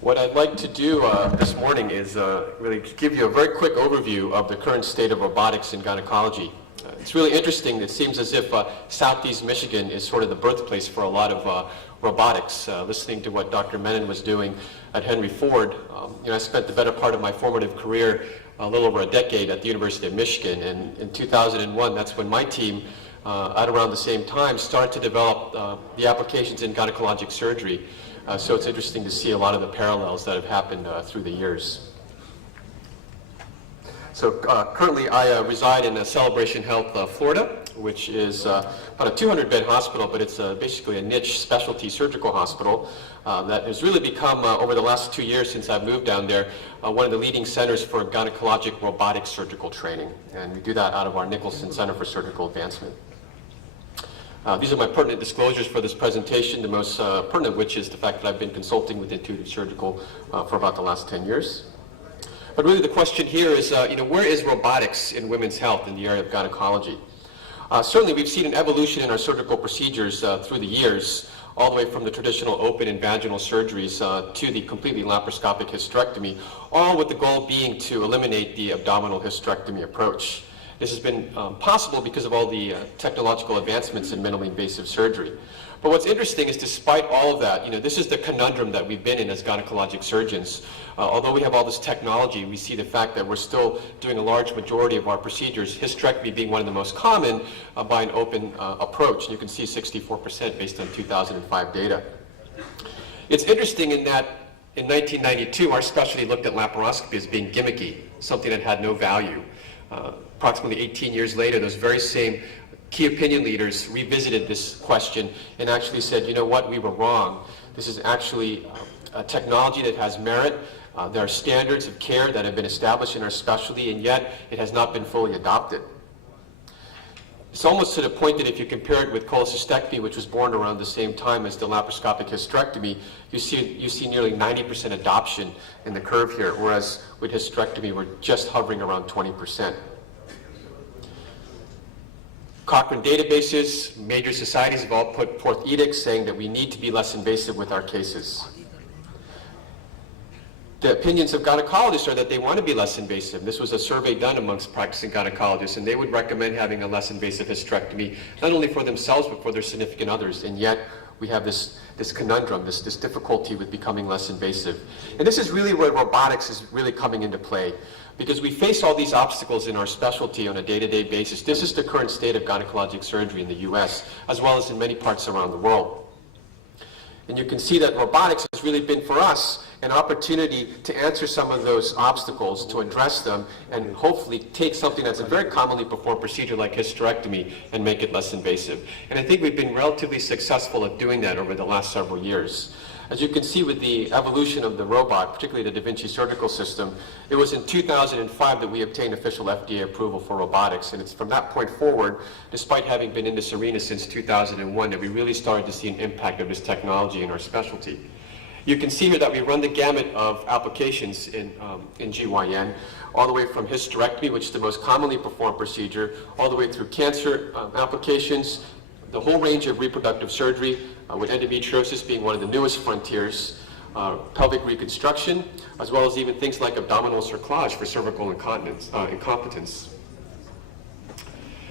What I'd like to do this morning is really give you a very quick overview of the current state of robotics in gynecology. It's really interesting. It seems as if Southeast Michigan is sort of the birthplace for a lot of robotics. Listening to what Dr. Menon was doing at Henry Ford, I spent the better part of my formative career, a little over a decade, at the University of Michigan. And in 2001, that's when my team, at around the same time, started to develop the applications in gynecologic surgery. So it's interesting to see a lot of the parallels that have happened through the years. So currently I reside in Celebration Health, Florida, which is about a 200-bed hospital, but it's basically a niche specialty surgical hospital that has really become, over the last 2 years since I've moved down there, one of the leading centers for gynecologic robotic surgical training. And we do that out of our Nicholson Center for Surgical Advancement. These are my pertinent disclosures for this presentation, the most pertinent of which is the fact that I've been consulting with Intuitive Surgical for about the last 10 years. But really the question here is, where is robotics in women's health in the area of gynecology? Certainly we've seen an evolution in our surgical procedures through the years, all the way from the traditional open and vaginal surgeries to the completely laparoscopic hysterectomy, all with the goal being to eliminate the abdominal hysterectomy approach. This has been possible because of all the technological advancements in minimally invasive surgery. But what's interesting is despite all of that, this is the conundrum that we've been in as gynecologic surgeons. Although we have all this technology, we see the fact that we're still doing a large majority of our procedures, hysterectomy being one of the most common, by an open approach. And you can see 64% based on 2005 data. It's interesting in that in 1992, our specialty looked at laparoscopy as being gimmicky, something that had no value. Approximately 18 years later, those very same key opinion leaders revisited this question and actually said, you know what, we were wrong. This is actually a technology that has merit. There are standards of care that have been established in our specialty, and yet it has not been fully adopted. It's almost to the point that if you compare it with cholecystectomy, which was born around the same time as the laparoscopic hysterectomy, you see nearly 90% adoption in the curve here, whereas with hysterectomy, we're just hovering around 20%. Cochrane databases, major societies have all put forth edicts saying that we need to be less invasive with our cases. The opinions of gynecologists are that they want to be less invasive. This was a survey done amongst practicing gynecologists, and they would recommend having a less invasive hysterectomy, not only for themselves, but for their significant others. And yet, we have this conundrum, this difficulty with becoming less invasive. And this is really where robotics is really coming into play, because we face all these obstacles in our specialty on a day-to-day basis. This is the current state of gynecologic surgery in the US, as well as in many parts around the world. And you can see that robotics has really been, for us, an opportunity to answer some of those obstacles, to address them, and hopefully take something that's a very commonly performed procedure like hysterectomy and make it less invasive. And I think we've been relatively successful at doing that over the last several years. As you can see with the evolution of the robot, particularly the Da Vinci surgical system, it was in 2005 that we obtained official FDA approval for robotics. And it's from that point forward, despite having been in this arena since 2001, that we really started to see an impact of this technology in our specialty. You can see here that we run the gamut of applications in GYN, all the way from hysterectomy, which is the most commonly performed procedure, all the way through cancer applications, the whole range of reproductive surgery, with endometriosis being one of the newest frontiers, pelvic reconstruction, as well as even things like abdominal cerclage for cervical incompetence.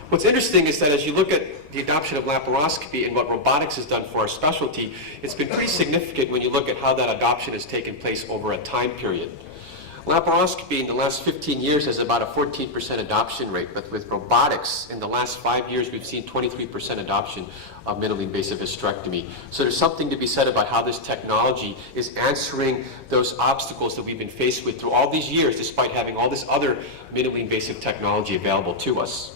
What's interesting is that as you look at the adoption of laparoscopy and what robotics has done for our specialty, it's been pretty significant when you look at how that adoption has taken place over a time period. Laparoscopy in the last 15 years has about a 14% adoption rate, but with robotics in the last 5 years, we've seen 23% adoption of minimally invasive hysterectomy. So there's something to be said about how this technology is answering those obstacles that we've been faced with through all these years, despite having all this other minimally invasive technology available to us.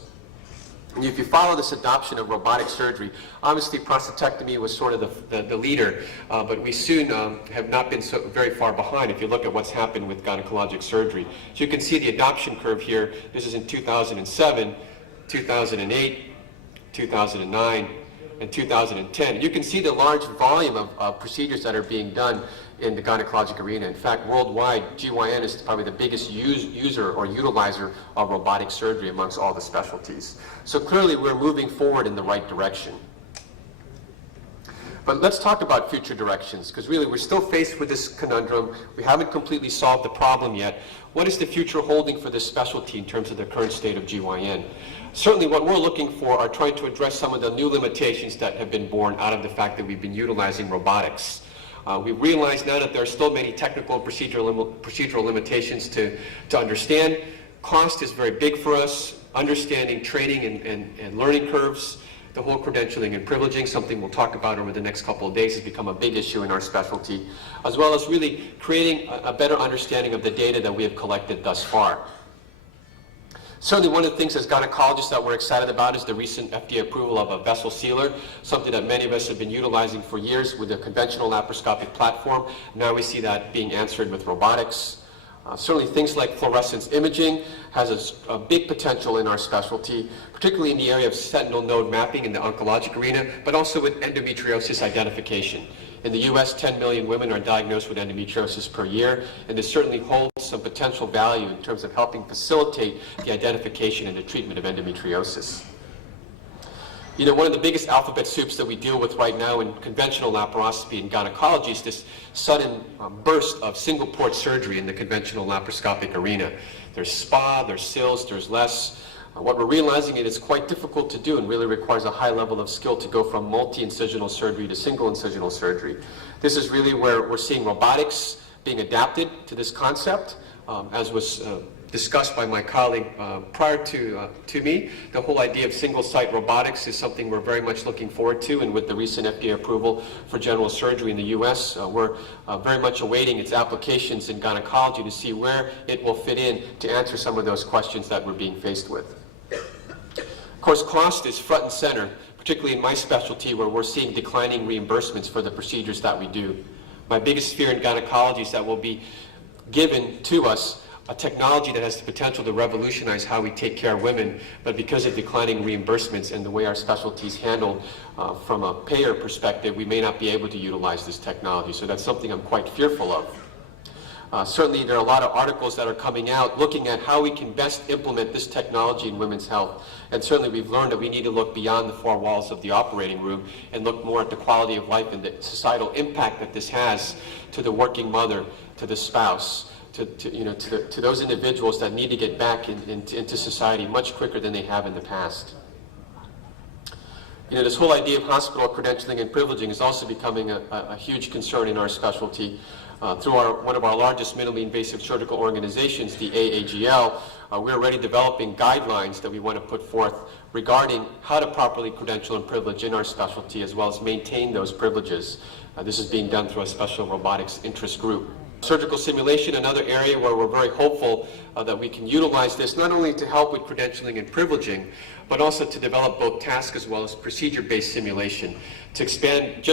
And if you follow this adoption of robotic surgery, obviously prostatectomy was sort of the leader, but we soon have not been so very far behind if you look at what's happened with gynecologic surgery. So you can see the adoption curve here. This is in 2007, 2008, 2009, and 2010. You can see the large volume of procedures that are being done in the gynecologic arena. In fact, worldwide, GYN is probably the biggest user or utilizer of robotic surgery amongst all the specialties. So clearly, we're moving forward in the right direction. But let's talk about future directions, because really we're still faced with this conundrum. We haven't completely solved the problem yet. What is the future holding for this specialty in terms of the current state of GYN? Certainly what we're looking for are trying to address some of the new limitations that have been born out of the fact that we've been utilizing robotics. We realize now that there are still many technical and procedural limitations to understand. Cost is very big for us. Understanding training and learning curves, the whole credentialing and privileging, something we'll talk about over the next couple of days, has become a big issue in our specialty, as well as really creating a better understanding of the data that we have collected thus far. Certainly one of the things as gynecologists that we're excited about is the recent FDA approval of a vessel sealer, something that many of us have been utilizing for years with a conventional laparoscopic platform. Now we see that being answered with robotics. Certainly things like fluorescence imaging has a big potential in our specialty, particularly in the area of sentinel node mapping in the oncologic arena, but also with endometriosis identification. In the US, 10 million women are diagnosed with endometriosis per year, and this certainly holds some potential value in terms of helping facilitate the identification and the treatment of endometriosis. You know, one of the biggest alphabet soups that we deal with right now in conventional laparoscopy and gynecology is this sudden burst of single port surgery in the conventional laparoscopic arena. There's SPA, there's SILS, there's less. What we're realizing is it's quite difficult to do and really requires a high level of skill to go from multi-incisional surgery to single incisional surgery. This is really where we're seeing robotics being adapted to this concept, as was discussed by my colleague prior to me. The whole idea of single-site robotics is something we're very much looking forward to, and with the recent FDA approval for general surgery in the US, we're very much awaiting its applications in gynecology to see where it will fit in to answer some of those questions that we're being faced with. Of course, cost is front and center, particularly in my specialty where we're seeing declining reimbursements for the procedures that we do. My biggest fear in gynecology is that we'll be given to us a technology that has the potential to revolutionize how we take care of women, but because of declining reimbursements and the way our specialty is handled from a payer perspective, we may not be able to utilize this technology. So that's something I'm quite fearful of. Certainly there are a lot of articles that are coming out looking at how we can best implement this technology in women's health. And certainly we've learned that we need to look beyond the four walls of the operating room and look more at the quality of life and the societal impact that this has to the working mother, to the spouse, to those individuals that need to get back into society much quicker than they have in the past. You know, this whole idea of hospital credentialing and privileging is also becoming a huge concern in our specialty. Through one of our largest minimally invasive surgical organizations, the AAGL, we're already developing guidelines that we want to put forth regarding how to properly credential and privilege in our specialty, as well as maintain those privileges. This is being done through a special robotics interest group. Surgical simulation, another area where we're very hopeful that we can utilize this not only to help with credentialing and privileging, but also to develop both task as well as procedure-based simulation, to expand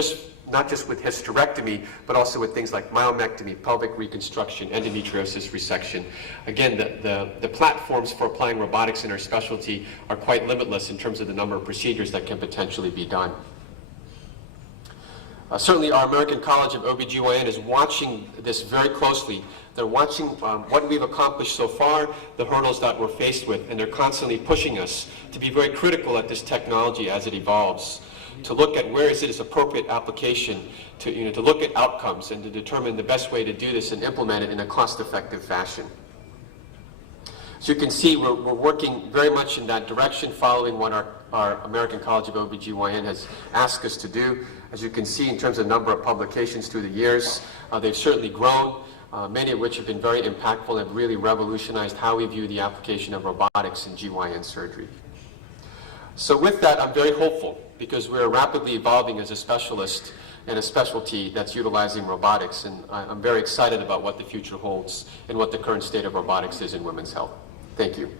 not just with hysterectomy, but also with things like myomectomy, pelvic reconstruction, endometriosis resection. Again, the platforms for applying robotics in our specialty are quite limitless in terms of the number of procedures that can potentially be done. Certainly our American College of OBGYN is watching this very closely. They're watching what we've accomplished so far, the hurdles that we're faced with, and they're constantly pushing us to be very critical at this technology as it evolves, to look at where is its appropriate application, to look at outcomes and to determine the best way to do this and implement it in a cost-effective fashion. As you can see, we're working very much in that direction, following what our American College of OBGYN has asked us to do. As you can see, in terms of number of publications through the years, they've certainly grown, many of which have been very impactful and have really revolutionized how we view the application of robotics in GYN surgery. So with that, I'm very hopeful, because we're rapidly evolving as a specialist and a specialty that's utilizing robotics, and I'm very excited about what the future holds and what the current state of robotics is in women's health. Thank you.